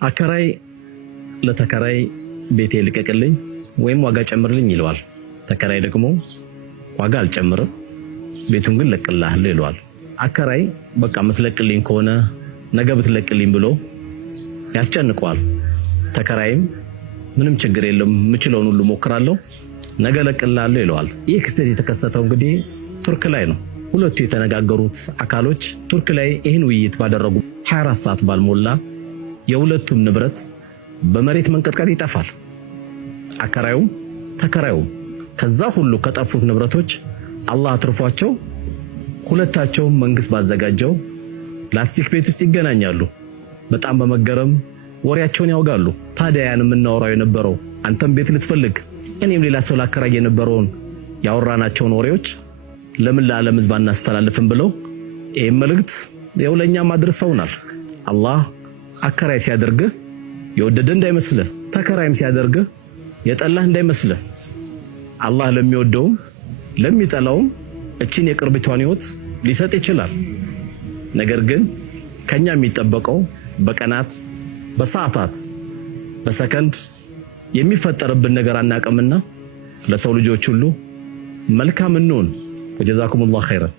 አከራይ ለተከራይ ቤቴ ልቀቅልኝ ወይም ዋጋ ጨምርልኝ ይለዋል። ተከራይ ደግሞ ዋጋ አልጨምርም ቤቱን ግን ለቅልሃለሁ ይለዋል። አከራይ በቃ ምትለቅልኝ ከሆነ ነገ ብትለቅልኝ ብሎ ያስጨንቀዋል። ተከራይም ምንም ችግር የለም ምችለውን ሁሉ ሞክራለሁ ነገ ለቅልሃለሁ ይለዋል። ይህ ክስተት የተከሰተው እንግዲህ ቱርክ ላይ ነው። ሁለቱ የተነጋገሩት አካሎች ቱርክ ላይ ይህን ውይይት ባደረጉ 24 ሰዓት ባልሞላ የሁለቱም ንብረት በመሬት መንቀጥቀጥ ይጠፋል። አከራዩም ተከራዩም ከዛ ሁሉ ከጠፉት ንብረቶች አላህ አትርፏቸው ሁለታቸውም መንግስት ባዘጋጀው ላስቲክ ቤት ውስጥ ይገናኛሉ። በጣም በመገረም ወሬያቸውን ያወጋሉ። ታዲያ ያን የምናወራው የነበረው አንተም ቤት ልትፈልግ እኔም ሌላ ሰው ላከራይ የነበረውን ያወራናቸውን ወሬዎች ለምን ለዓለም ህዝብ አናስተላልፍም ብለው ይሄን መልእክት የውለኛም አድርሰውናል። አላህ አከራይ ሲያደርግህ የወደደ እንዳይመስልህ ተከራይም ሲያደርግህ የጠላህ እንዳይመስልህ። አላህ ለሚወደውም ለሚጠላውም እቺን የቅርቢቷን ህይወት ሊሰጥ ይችላል። ነገር ግን ከኛ የሚጠበቀው በቀናት በሰዓታት በሰከንድ የሚፈጠርብን ነገር አናቀምና ለሰው ልጆች ሁሉ መልካም እንሁን። ወጀዛኩሙላህ ኸይረን።